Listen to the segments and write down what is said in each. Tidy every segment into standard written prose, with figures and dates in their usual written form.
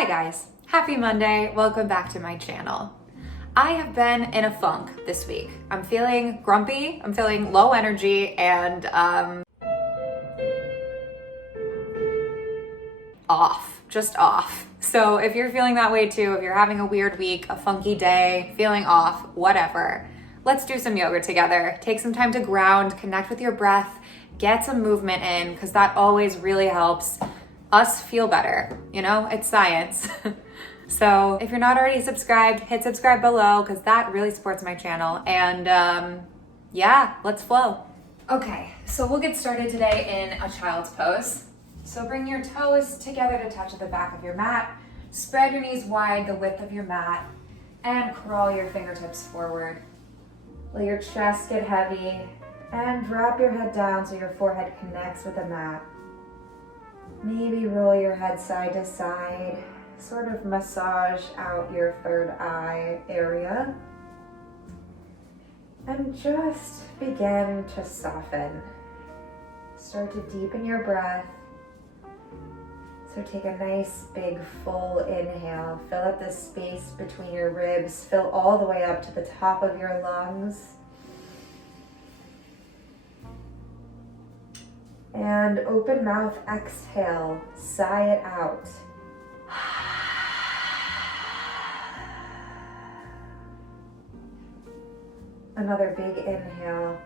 Hi guys, happy Monday. Welcome back to my channel. I have been in a funk this week. I'm feeling grumpy, I'm feeling low energy, and just off. So if you're feeling that way too, if you're having a weird week, a funky day, feeling off, whatever, let's do some yoga together. Take some time to ground, connect with your breath, get some movement in, because that always really helps us feel better. You know, it's science. So if you're not already subscribed, hit subscribe below because that really supports my channel. And yeah, let's flow. Okay, so we'll get started today in a child's pose. So bring your toes together to touch the back of your mat. Spread your knees wide, the width of your mat, and crawl your fingertips forward. Let your chest get heavy and drop your head down so your forehead connects with the mat. Maybe roll your head side to side, sort of massage out your third eye area. And just begin to soften. Start to deepen your breath. So take a nice big full inhale. Fill up the space between your ribs. Fill all the way up to the top of your lungs. And open mouth, exhale, sigh it out. Another big inhale.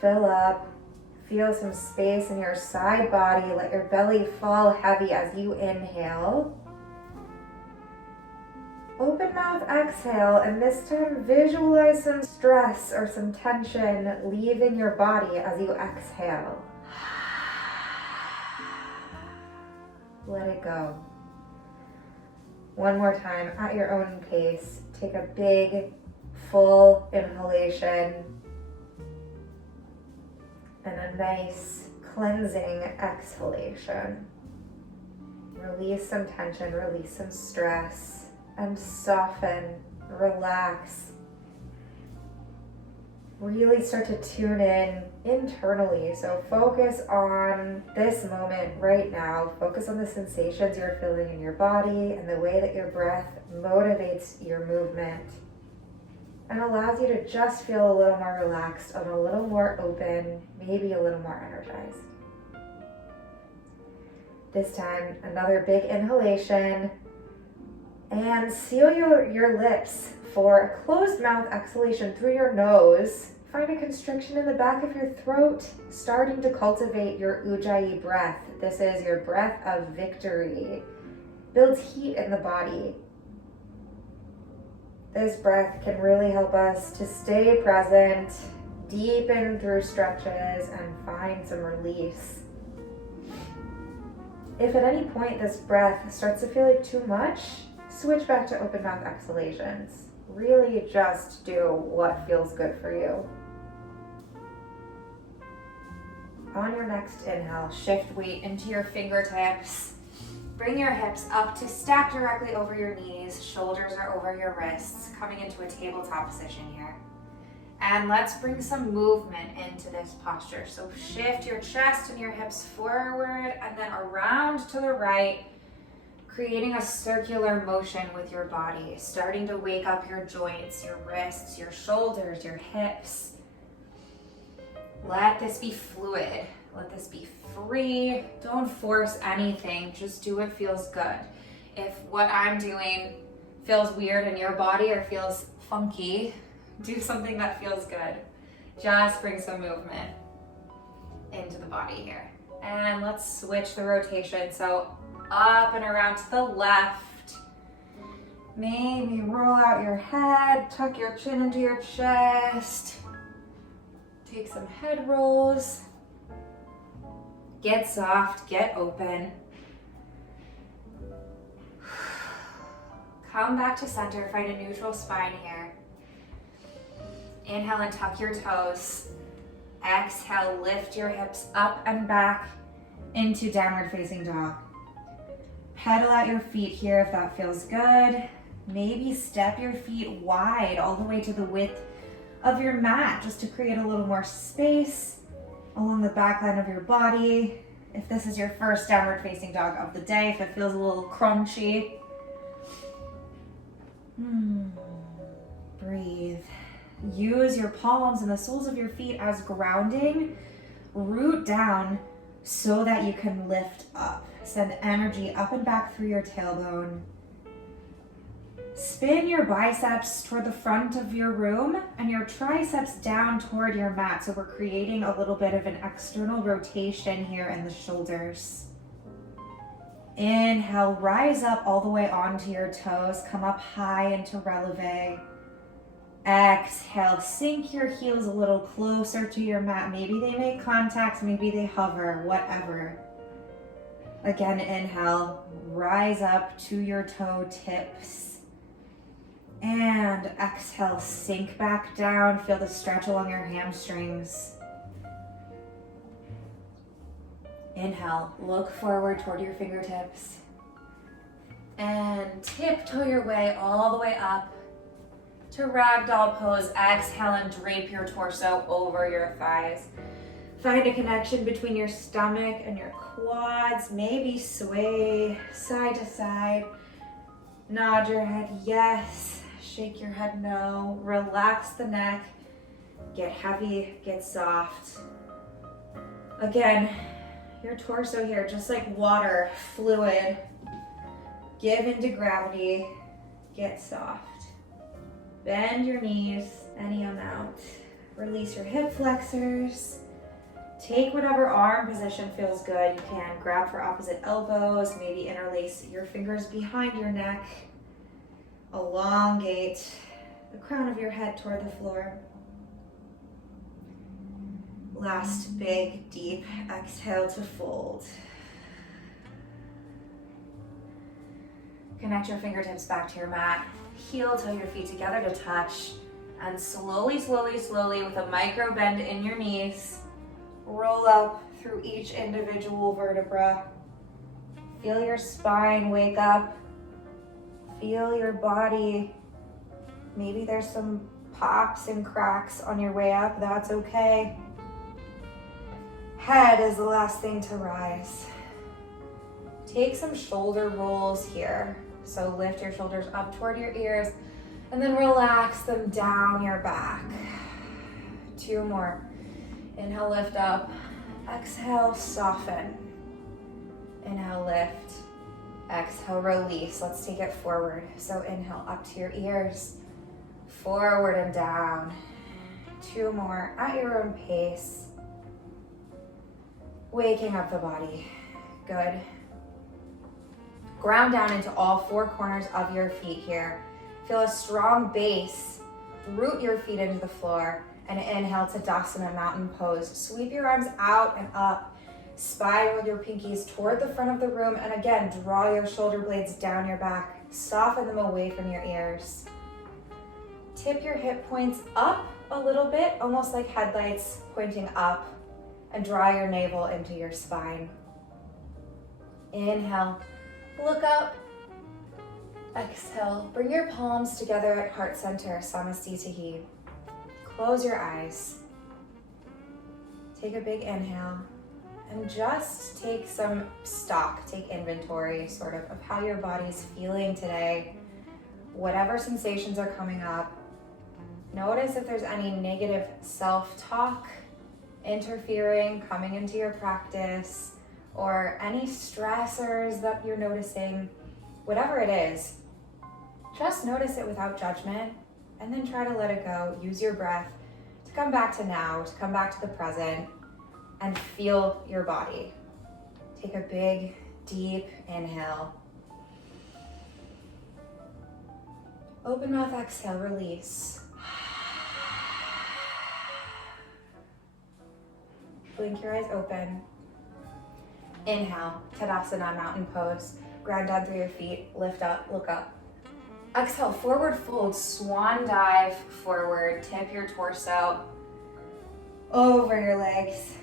Fill up. Feel some space in your side body. Let your belly fall heavy as you inhale. Open mouth, exhale, and this time visualize some stress or some tension leaving your body as you exhale. Let it go. One more time at your own pace. Take a big, full inhalation and a nice cleansing exhalation. Release some tension, release some stress, and soften, relax. Really start to tune in internally. So focus on this moment right now. Focus on the sensations you're feeling in your body and the way that your breath motivates your movement and allows you to just feel a little more relaxed and a little more open, maybe a little more energized. This time, another big inhalation, and seal your lips for a closed mouth exhalation through your nose. Find a constriction in the back of your throat, starting to cultivate your Ujjayi breath. This is your breath of victory. Builds heat in the body. This breath can really help us to stay present, deepen through stretches, and find some release. If at any point this breath starts to feel like too much, switch back to open mouth exhalations. Really just do what feels good for you. On your next inhale, shift weight into your fingertips. Bring your hips up to stack directly over your knees. Shoulders are over your wrists, coming into a tabletop position here. And let's bring some movement into this posture. So shift your chest and your hips forward and then around to the right, creating a circular motion with your body, starting to wake up your joints, your wrists, your shoulders, your hips. Let this be fluid. Let this be free. Don't force anything. Just do what feels good. If what I'm doing feels weird in your body or feels funky, do something that feels good. Just bring some movement into the body here. And let's switch the rotation. So up and around to the left. Maybe roll out your head, tuck your chin into your chest. Take some head rolls. Get soft, get open. Come back to center, find a neutral spine here. Inhale and tuck your toes. Exhale, lift your hips up and back into downward facing dog. Pedal out your feet here if that feels good. Maybe step your feet wide all the way to the width of your mat just to create a little more space along the back line of your body. If this is your first downward facing dog of the day, if it feels a little crunchy, Breathe. Use your palms and the soles of your feet as grounding. Root down so that you can lift up. Send energy up and back through your tailbone. Spin your biceps toward the front of your room and your triceps down toward your mat. So we're creating a little bit of an external rotation here in the shoulders. Inhale, rise up all the way onto your toes. Come up high into releve. Exhale, sink your heels a little closer to your mat. Maybe they make contact, maybe they hover, whatever. Again, inhale, rise up to your toe tips. And exhale, sink back down. Feel the stretch along your hamstrings. Inhale, look forward toward your fingertips. And tiptoe your way all the way up to ragdoll pose. Exhale and drape your torso over your thighs. Find a connection between your stomach and your quads. Maybe sway side to side. Nod your head yes. Shake your head no. Relax the neck. Get heavy, get soft. Again, your torso here, just like water, fluid. Give into gravity. Get soft. Bend your knees any amount. Release your hip flexors. Take whatever arm position feels good. You can grab for opposite elbows, maybe interlace your fingers behind your neck. Elongate the crown of your head toward the floor. Last big, deep exhale to fold. Connect your fingertips back to your mat. Heel toe your feet together to touch. And slowly, slowly, slowly, with a micro bend in your knees, roll up through each individual vertebra. Feel your spine wake up. Feel your body. Maybe there's some pops and cracks on your way up. That's okay. Head is the last thing to rise. Take some shoulder rolls here. So lift your shoulders up toward your ears and then relax them down your back. 2 more. Inhale, lift up. Exhale, soften. Inhale, lift. Exhale, release. Let's take it forward. So inhale, up to your ears. Forward and down. 2 more at your own pace. Waking up the body. Good. Ground down into all 4 corners of your feet here. Feel a strong base. Root your feet into the floor. And inhale to Tadasana Mountain Pose. Sweep your arms out and up. Spiral your pinkies toward the front of the room. And again, draw your shoulder blades down your back. Soften them away from your ears. Tip your hip points up a little bit, almost like headlights pointing up. And draw your navel into your spine. Inhale. Look up. Exhale. Bring your palms together at heart center, Samasthiti. Close your eyes. Take a big inhale. And just take some stock, take inventory sort of how your body's feeling today. Whatever sensations are coming up. Notice if there's any negative self-talk interfering, coming into your practice, or any stressors that you're noticing. Whatever it is, just notice it without judgment and then try to let it go. Use your breath to come back to now, to come back to the present, and feel your body. Take a big, deep inhale. Open mouth, exhale, release. Blink your eyes open. Inhale, Tadasana Mountain Pose. Ground down through your feet, lift up, look up. Exhale, forward fold, swan dive forward. Tip your torso over your legs.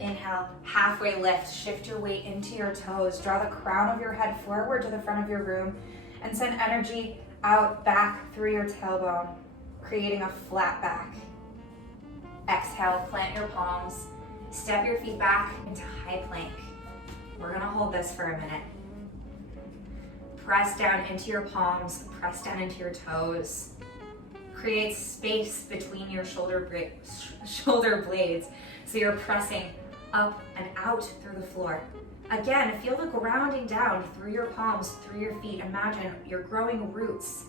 Inhale, halfway lift, shift your weight into your toes. Draw the crown of your head forward to the front of your room and send energy out back through your tailbone, creating a flat back. Exhale, plant your palms. Step your feet back into high plank. We're gonna hold this for a minute. Press down into your palms, press down into your toes. Create space between your shoulder blades. So you're pressing up and out through the floor. Again, feel the grounding down through your palms, through your feet. Imagine you're growing roots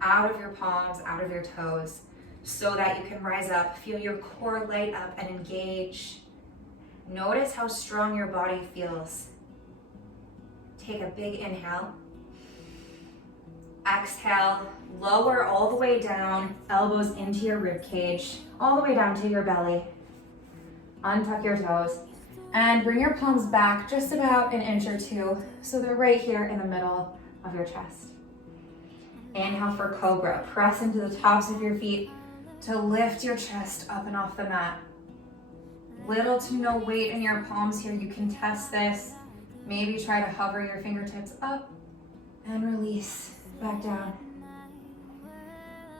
out of your palms, out of your toes, so that you can rise up. Feel your core light up and engage. Notice how strong your body feels. Take a big inhale. Exhale, lower all the way down, elbows into your rib cage, all the way down to your belly. Untuck your toes and bring your palms back just about an inch or two so they're right here in the middle of your chest. Inhale for cobra. Press into the tops of your feet to lift your chest up and off the mat. Little to no weight in your palms here. You can test this. Maybe try to hover your fingertips up and release back down.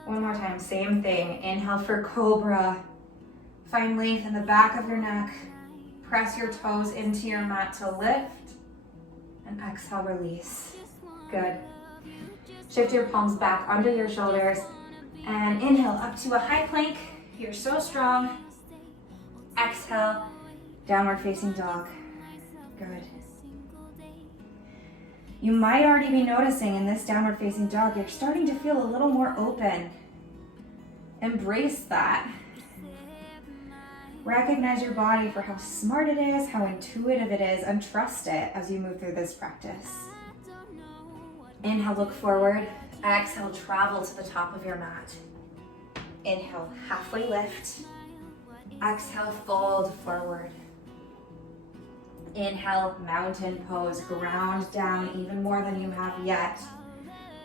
One more time, same thing. Inhale for cobra. Find length in the back of your neck. Press your toes into your mat to lift. And exhale, release. Good. Shift your palms back under your shoulders. And inhale up to a high plank. You're so strong. Exhale, downward facing dog. Good. You might already be noticing in this downward facing dog, you're starting to feel a little more open. Embrace that. Recognize your body for how smart it is, how intuitive it is, and trust it as you move through this practice. Inhale, look forward. Exhale, travel to the top of your mat. Inhale, halfway lift. Exhale, fold forward. Inhale, mountain pose, ground down even more than you have yet.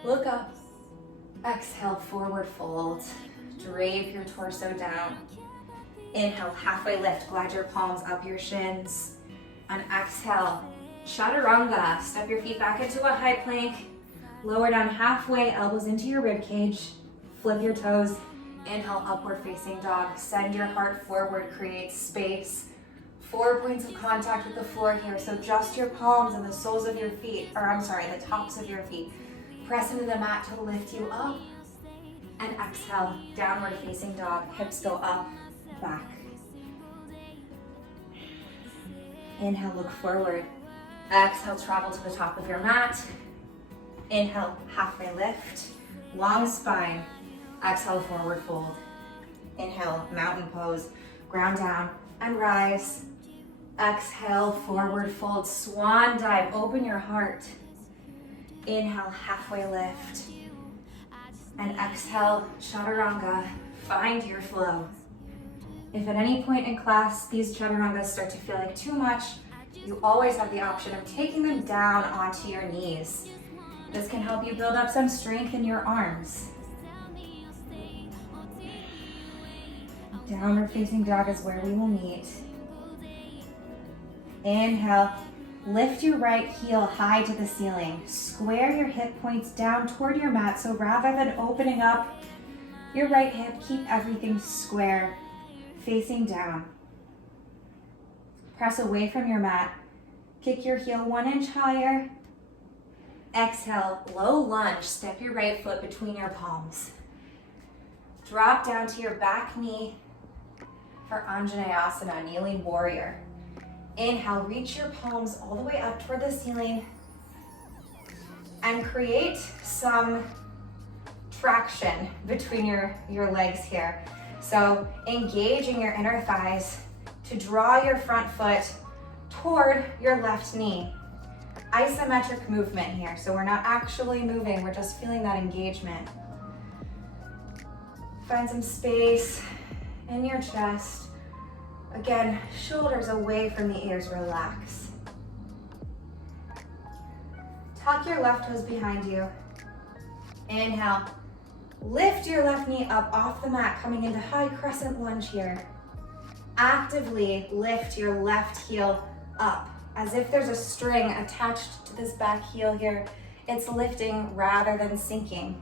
Look up. Exhale, forward fold. Drape your torso down. Inhale, halfway lift. Glide your palms up your shins. And exhale, chaturanga. Step your feet back into a high plank. Lower down halfway, elbows into your rib cage. Flip your toes. Inhale, upward facing dog. Send your heart forward, create space. 4 points of contact with the floor here. So just your palms and the soles of your feet, the tops of your feet. Press into the mat to lift you up. And exhale, downward facing dog. Hips go up, back. Inhale, look forward. Exhale, travel to the top of your mat. Inhale, halfway lift. Long spine. Exhale, forward fold. Inhale, mountain pose. Ground down and rise. Exhale, forward fold. Swan dive. Open your heart. Inhale, halfway lift. And exhale, chaturanga. Find your flow. If at any point in class these chaturangas start to feel like too much, you always have the option of taking them down onto your knees. This can help you build up some strength in your arms. Downward facing dog is where we will meet. Inhale, lift your right heel high to the ceiling. Square your hip points down toward your mat, so rather than opening up your right hip, keep everything square, facing down. Press away from your mat. Kick your heel 1 inch higher. Exhale, low lunge. Step your right foot between your palms. Drop down to your back knee for Anjaneyasana, kneeling warrior. Inhale, reach your palms all the way up toward the ceiling and create some traction between your legs here. So engaging your inner thighs to draw your front foot toward your left knee. Isometric movement here. So we're not actually moving, we're just feeling that engagement. Find some space in your chest. Again, shoulders away from the ears, relax. Tuck your left toes behind you. Inhale, lift your left knee up off the mat, coming into high crescent lunge here. Actively lift your left heel up, as if there's a string attached to this back heel here. It's lifting rather than sinking.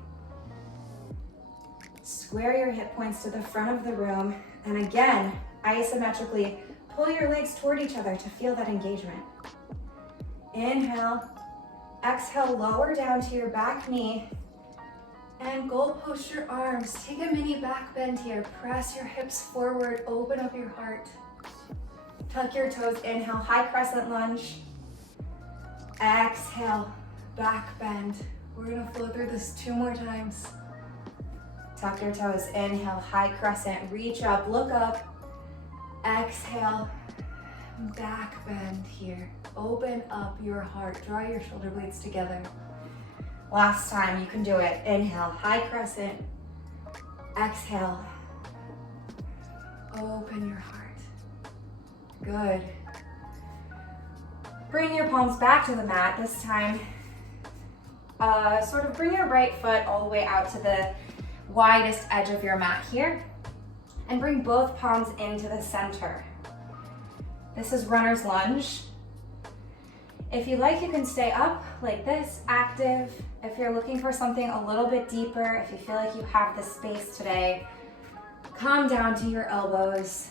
Square your hip points to the front of the room, and again, isometrically pull your legs toward each other to feel that engagement. Inhale, Exhale, lower down to your back knee. And goal post your arms. Take a mini back bend here. Press your hips forward, open up your heart. Tuck your toes, inhale, high crescent lunge. Exhale, back bend. We're gonna flow through this 2 more times. Tuck your toes, inhale, high crescent, reach up, look up. Exhale, back bend here. Open up your heart, draw your shoulder blades together. Last time, you can do it. Inhale, high crescent. Exhale, open your heart. Good. Bring your palms back to the mat. This time, sort of bring your right foot all the way out to the widest edge of your mat here. And bring both palms into the center. This is runner's lunge. If you like, you can stay up like this, active. If you're looking for something a little bit deeper, if you feel like you have the space today, come down to your elbows.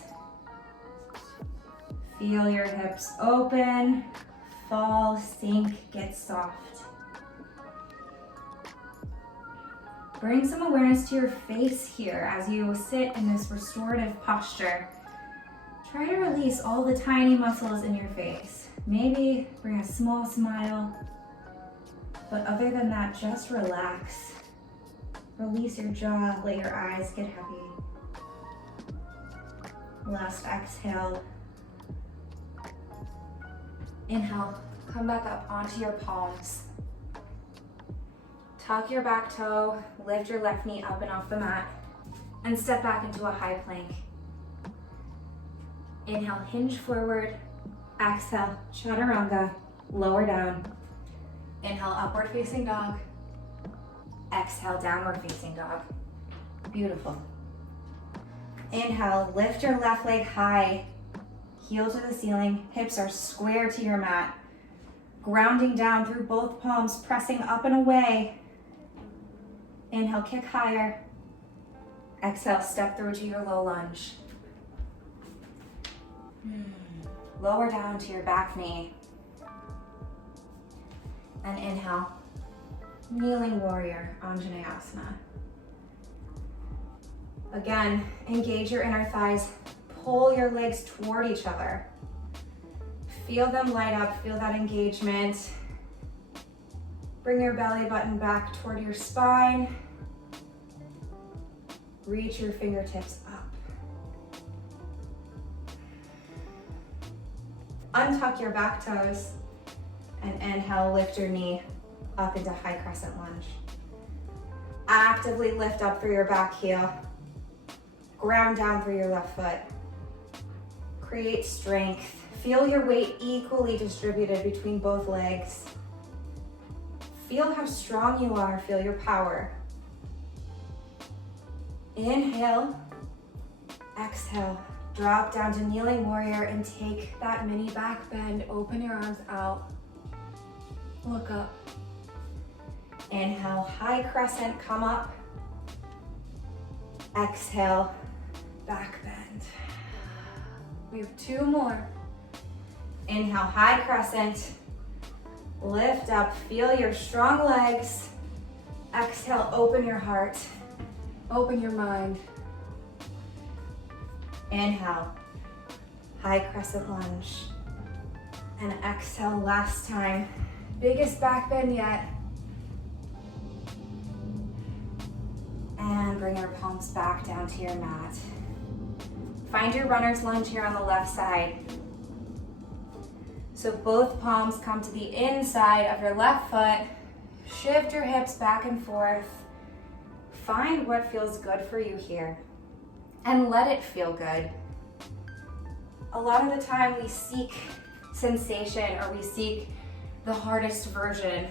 Feel your hips open, fall, sink, get soft. Bring some awareness to your face here as you sit in this restorative posture. Try to release all the tiny muscles in your face. Maybe bring a small smile, but other than that, just relax. Release your jaw, let your eyes get heavy. Last exhale. Inhale, come back up onto your palms. Tuck your back toe, lift your left knee up and off the mat, and step back into a high plank. Inhale, hinge forward. Exhale, chaturanga, lower down. Inhale, upward facing dog. Exhale, downward facing dog. Beautiful. Inhale, lift your left leg high, heel to the ceiling, hips are square to your mat. Grounding down through both palms, pressing up and away. Inhale, kick higher. Exhale, step through to your low lunge. Lower down to your back knee. And inhale, kneeling warrior, Anjaneyasana. Again, engage your inner thighs, pull your legs toward each other. Feel them light up, feel that engagement. Bring your belly button back toward your spine. Reach your fingertips up. Untuck your back toes and inhale, lift your knee up into high crescent lunge. Actively lift up through your back heel. Ground down through your left foot. Create strength. Feel your weight equally distributed between both legs. Feel how strong you are. Feel your power. Inhale. Exhale. Drop down to kneeling warrior and take that mini back bend. Open your arms out. Look up. Inhale, high crescent, come up. Exhale, back bend. We have 2 more. Inhale, high crescent. Lift up, feel your strong legs. Exhale, open your heart. Open your mind. Inhale, high crescent lunge. And exhale, last time. Biggest back bend yet. And bring your palms back down to your mat. Find your runner's lunge here on the left side. So both palms come to the inside of your left foot. Shift your hips back and forth. Find what feels good for you here. And let it feel good. A lot of the time we seek sensation or we seek the hardest version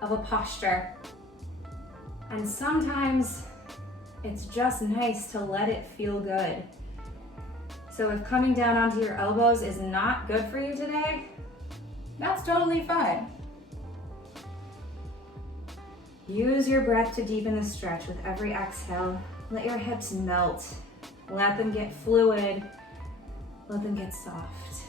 of a posture. And sometimes it's just nice to let it feel good. So if coming down onto your elbows is not good for you today, that's totally fine. Use your breath to deepen the stretch with every exhale. Let your hips melt. Let them get fluid. Let them get soft.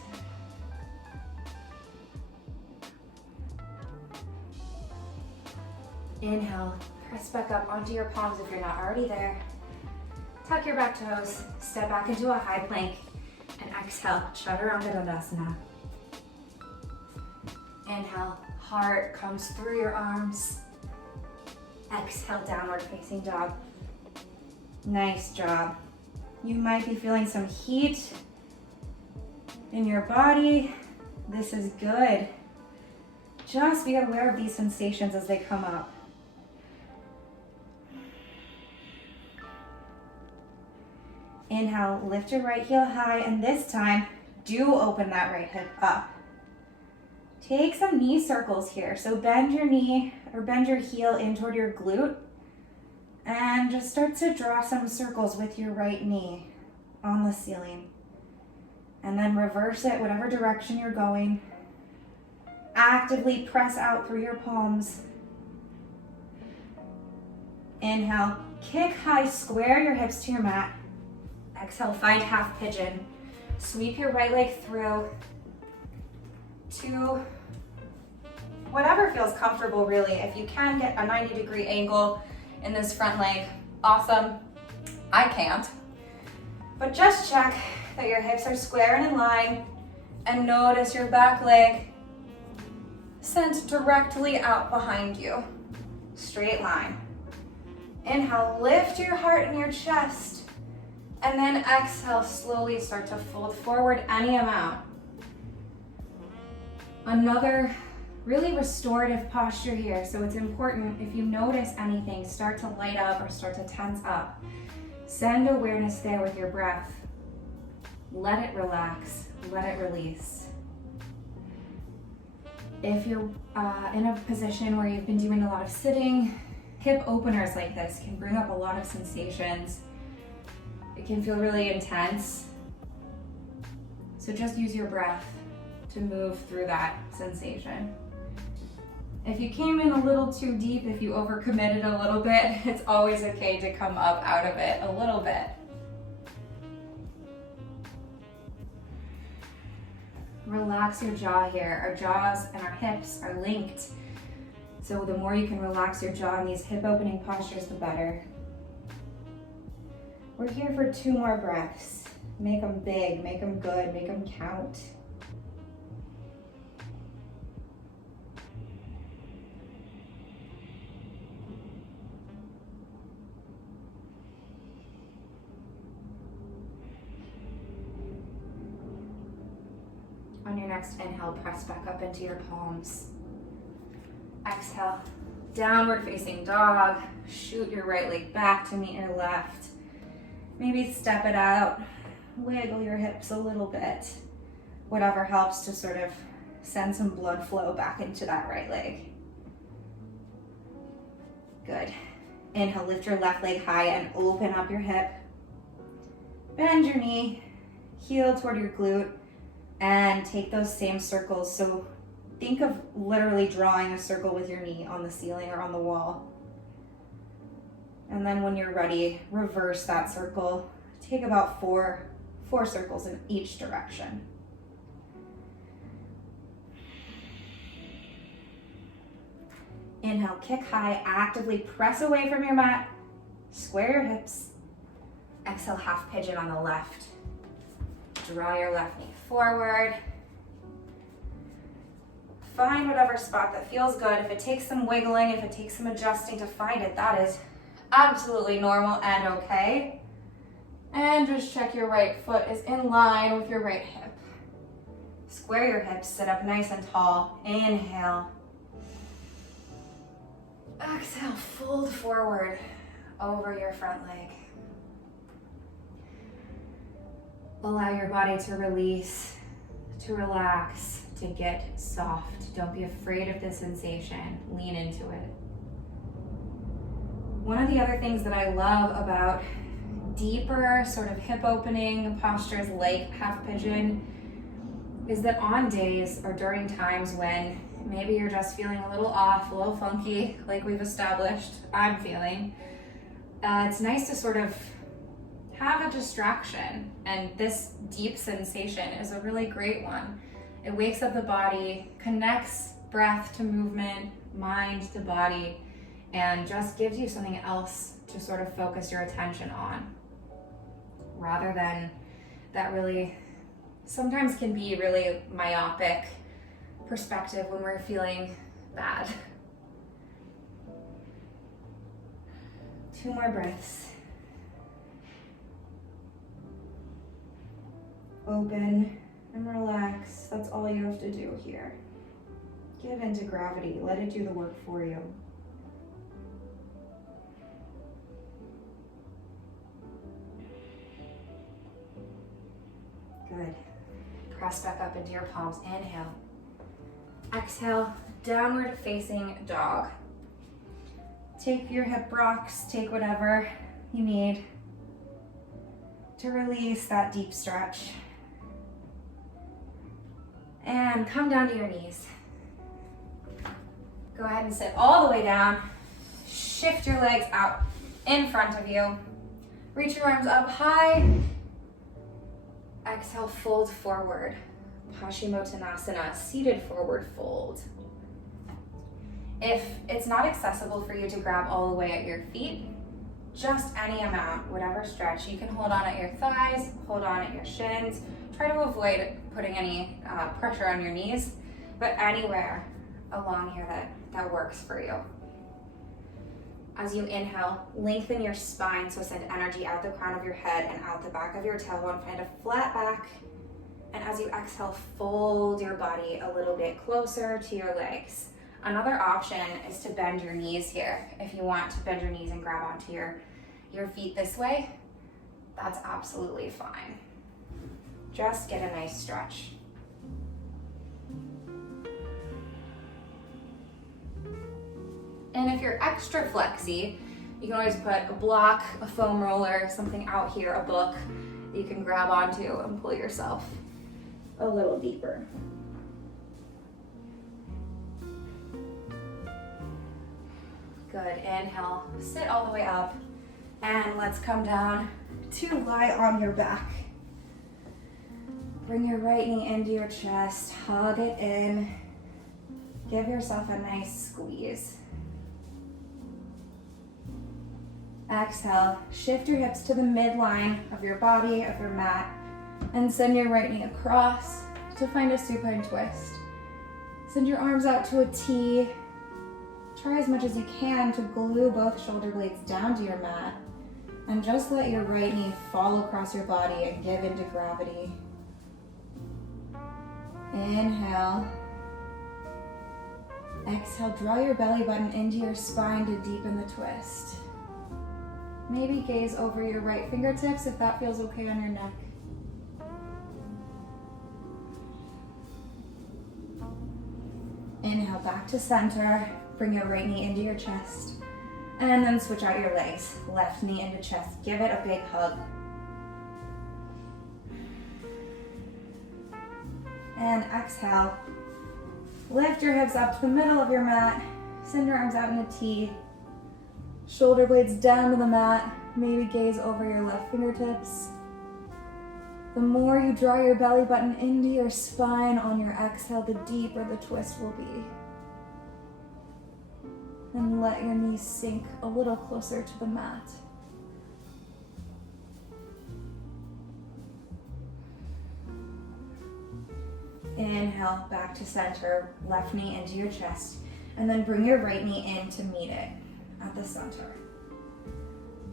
Inhale, press back up onto your palms if you're not already there. Tuck your back toes, step back into a high plank, and exhale, chaturanga dandasana. Inhale, heart comes through your arms. Exhale, downward facing dog. Nice job. You might be feeling some heat in your body. This is good. Just be aware of these sensations as they come up. Inhale, lift your right heel high, and this time, do open that right hip up. Take some knee circles here. So bend your knee or bend your heel in toward your glute, and just start to draw some circles with your right knee on the ceiling. And then reverse it, whatever direction you're going. Actively press out through your palms. Inhale, kick high, square your hips to your mat. Exhale, find half pigeon. Sweep your right leg through to whatever feels comfortable, really. If you can get a 90-degree angle in this front leg, awesome. I can't. But just check that your hips are square and in line, and notice your back leg sent directly out behind you. Straight line. Inhale, lift your heart and your chest. And then exhale, slowly start to fold forward any amount. Another really restorative posture here. So it's important, if you notice anything start to light up or start to tense up, send awareness there with your breath. Let it relax, let it release. If you're in a position where you've been doing a lot of sitting, hip openers like this can bring up a lot of sensations. It can feel really intense. So just use your breath to move through that sensation. If you came in a little too deep, if you overcommitted a little bit, it's always okay to come up out of it a little bit. Relax your jaw here. Our jaws and our hips are linked. So the more you can relax your jaw in these hip opening postures, the better. We're here for 2 more breaths. Make them big, make them good, make them count. On your next inhale, press back up into your palms. Exhale, downward facing dog. Shoot your right leg back to meet your left. Maybe step it out, wiggle your hips a little bit. Whatever helps to sort of send some blood flow back into that right leg. Good. Inhale, lift your left leg high and open up your hip. Bend your knee, heel toward your glute, and take those same circles. So think of literally drawing a circle with your knee on the ceiling or on the wall. And then when you're ready, reverse that circle. Take about four circles in each direction. Inhale, kick high, actively press away from your mat, square your hips. Exhale, half pigeon on the left. Draw your left knee forward. Find whatever spot that feels good. If it takes some wiggling, if it takes some adjusting to find it, that is absolutely normal and okay. And just check your right foot is in line with your right hip. Square your hips, sit up nice and tall. Inhale. Exhale, fold forward over your front leg. Allow your body to release, to relax, to get soft. Don't be afraid of the sensation. Lean into it. One of the other things that I love about deeper sort of hip opening postures like half pigeon is that on days or during times when maybe you're just feeling a little off, a little funky, like we've established, I'm feeling, it's nice to sort of have a distraction, and this deep sensation is a really great one. It wakes up the body, connects breath to movement, mind to body and just gives you something else to sort of focus your attention on, rather than that really sometimes can be really myopic perspective when we're feeling bad. 2 more breaths. Open and relax. That's all you have to do here. Give into gravity. Let it do the work for you. Good. Press back up into your palms. Inhale. Exhale, downward facing dog. Take your hip rocks, take whatever you need to release that deep stretch. And come down to your knees. Go ahead and sit all the way down. Shift your legs out in front of you. Reach your arms up high. Exhale, fold forward. Paschimottanasana, seated forward fold. If it's not accessible for you to grab all the way at your feet, just any amount, whatever stretch. You can hold on at your thighs, hold on at your shins. Try to avoid putting any pressure on your knees, but anywhere along here that works for you. As you inhale, lengthen your spine, so send energy out the crown of your head and out the back of your tailbone. Find a flat back. And as you exhale, fold your body a little bit closer to your legs. Another option is to bend your knees here. If you want to bend your knees and grab onto your feet this way, that's absolutely fine. Just get a nice stretch. And if you're extra flexy, you can always put a block, a foam roller, something out here, a book that you can grab onto and pull yourself a little deeper. Good, inhale, sit all the way up, and let's come down to lie on your back. Bring your right knee into your chest, hug it in, give yourself a nice squeeze. Exhale, shift your hips to the midline of your body, of your mat, and send your right knee across to find a supine twist. Send your arms out to a T. Try as much as you can to glue both shoulder blades down to your mat, and just let your right knee fall across your body and give into gravity. Inhale. Exhale, draw your belly button into your spine to deepen the twist. Maybe gaze over your right fingertips if that feels okay on your neck. Inhale, back to center. Bring your right knee into your chest. And then switch out your legs. Left knee into chest. Give it a big hug. And exhale. Lift your hips up to the middle of your mat. Send your arms out in a T. Shoulder blades down to the mat. Maybe gaze over your left fingertips. The more you draw your belly button into your spine on your exhale, the deeper the twist will be. And let your knees sink a little closer to the mat. Inhale, back to center, left knee into your chest, and then bring your right knee in to meet it at the center.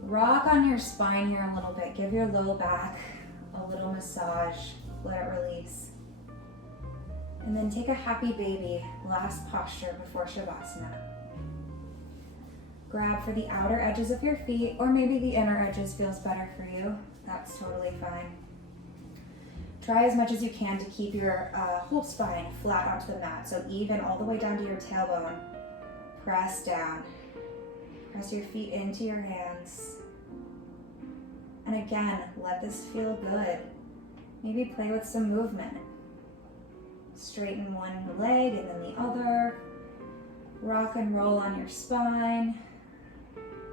Rock on your spine here a little bit. Give your low back a little massage. Let it release. And then take a happy baby, last posture before Shavasana. Grab for the outer edges of your feet, or maybe the inner edges feels better for you. That's totally fine. Try as much as you can to keep your whole spine flat onto the mat, so even all the way down to your tailbone. Press down. Press your feet into your hands. And again, let this feel good. Maybe play with some movement. Straighten one leg and then the other. Rock and roll on your spine.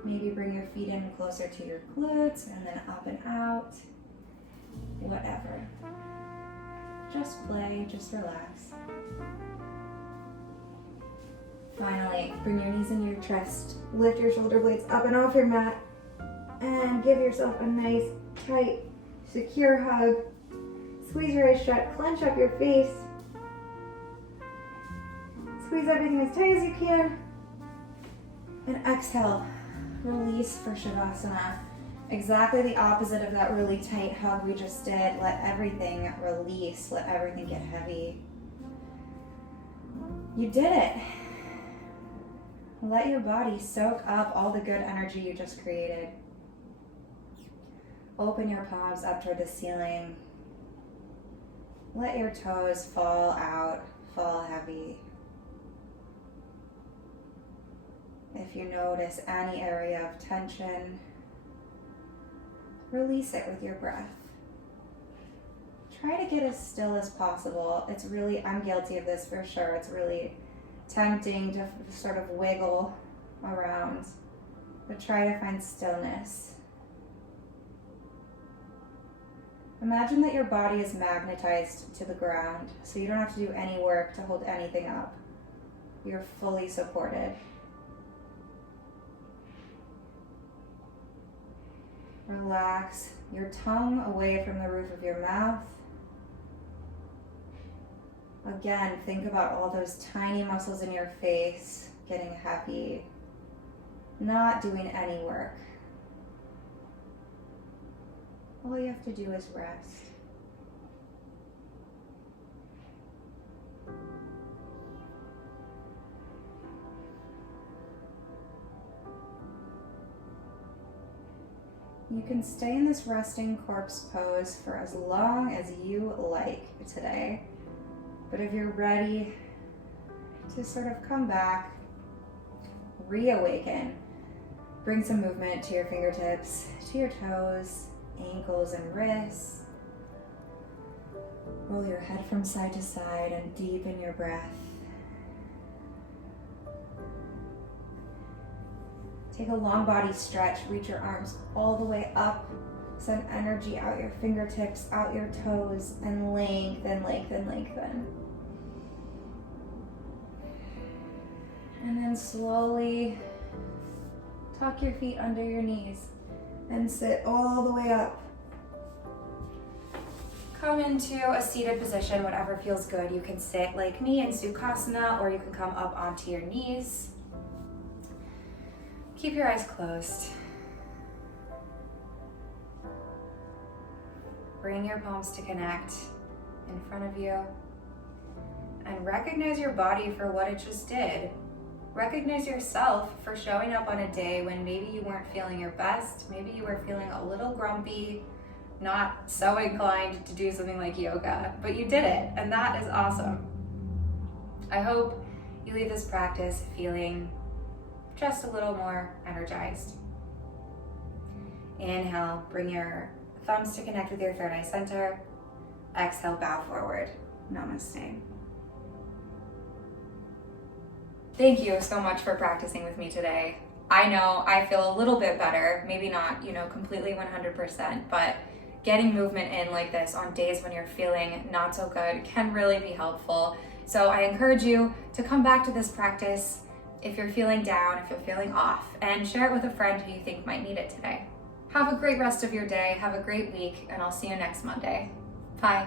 Maybe bring your feet in closer to your glutes and then up and out. Whatever. Just play, just relax. Finally, bring your knees into your chest. Lift your shoulder blades up and off your mat. And give yourself a nice, tight, secure hug. Squeeze your eyes shut. Clench up your face. Squeeze everything as tight as you can. And exhale. Release for Shavasana. Exactly the opposite of that really tight hug we just did. Let everything release. Let everything get heavy. You did it. Let your body soak up all the good energy you just created. Open your palms up toward the ceiling. Let your toes fall out, fall heavy. If you notice any area of tension, release it with your breath. Try to get as still as possible. It's really, I'm guilty of this for sure. It's really tempting to sort of wiggle around, but try to find stillness. Imagine that your body is magnetized to the ground, so you don't have to do any work to hold anything up. You're fully supported. Relax your tongue away from the roof of your mouth. Again, think about all those tiny muscles in your face getting heavy, not doing any work. All you have to do is rest. You can stay in this resting corpse pose for as long as you like today. But if you're ready to sort of come back, reawaken, bring some movement to your fingertips, to your toes, ankles and wrists. Roll your head from side to side and deepen your breath. Take a long body stretch, reach your arms all the way up. Send energy out your fingertips, out your toes, and lengthen, lengthen, lengthen. And then slowly tuck your feet under your knees and sit all the way up. Come into a seated position, whatever feels good. You can sit like me in Sukhasana, or you can come up onto your knees. Keep your eyes closed. Bring your palms to connect in front of you. And recognize your body for what it just did. Recognize yourself for showing up on a day when maybe you weren't feeling your best. Maybe you were feeling a little grumpy, not so inclined to do something like yoga, but you did it, and that is awesome. I hope you leave this practice feeling just a little more energized. Inhale, bring your thumbs to connect with your third eye center. Exhale, bow forward. Namaste. Thank you so much for practicing with me today. I know I feel a little bit better, maybe not, completely 100%, but getting movement in like this on days when you're feeling not so good can really be helpful. So I encourage you to come back to this practice if you're feeling down, if you're feeling off, and share it with a friend who you think might need it today. Have a great rest of your day, have a great week, and I'll see you next Monday. Bye.